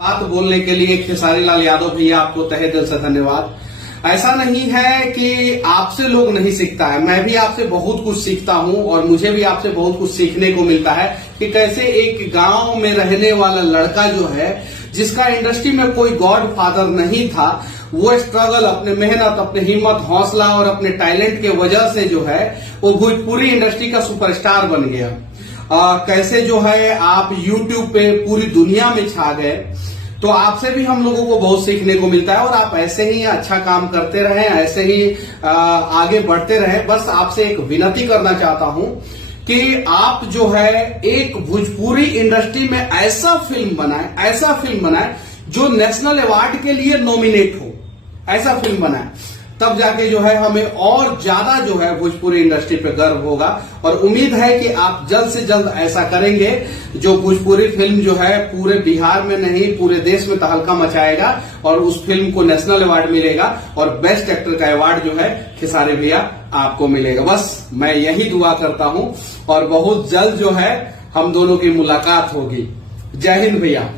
बात बोलने के लिए खेसारी लाल यादव भैया आपको तहे दिल से धन्यवाद। ऐसा नहीं है कि आपसे लोग नहीं सीखता है, मैं भी आपसे बहुत कुछ सीखता हूं और मुझे भी आपसे बहुत कुछ सीखने को मिलता है कि कैसे एक गांव में रहने वाला लड़का जो है, जिसका इंडस्ट्री में कोई गॉड फादर नहीं था, वो स्ट्रगल, अपने मेहनत, अपने हिम्मत, हौसला और अपने टैलेंट के वजह से जो है वो भोजपुरी इंडस्ट्री का सुपरस्टार बन गया। कैसे जो है आप YouTube पे पूरी दुनिया में छा गए। तो आपसे भी हम लोगों को बहुत सीखने को मिलता है और आप ऐसे ही अच्छा काम करते रहें, ऐसे ही आगे बढ़ते रहें। बस आपसे एक विनती करना चाहता हूं कि आप जो है एक भोजपुरी इंडस्ट्री में ऐसा फिल्म बनाए जो नेशनल अवार्ड के लिए नॉमिनेट हो, ऐसा फिल्म बनाए, तब जाके जो है हमें और ज्यादा जो है भोजपुरी इंडस्ट्री पे गर्व होगा। और उम्मीद है कि आप जल्द से जल्द ऐसा करेंगे जो भोजपुरी फिल्म जो है पूरे बिहार में नहीं पूरे देश में तहलका मचाएगा और उस फिल्म को नेशनल अवार्ड मिलेगा और बेस्ट एक्टर का अवार्ड जो है खेसारी भैया आपको मिलेगा। बस मैं यही दुआ करता हूं और बहुत जल्द जो है हम दोनों की मुलाकात होगी। जय हिंद भैया।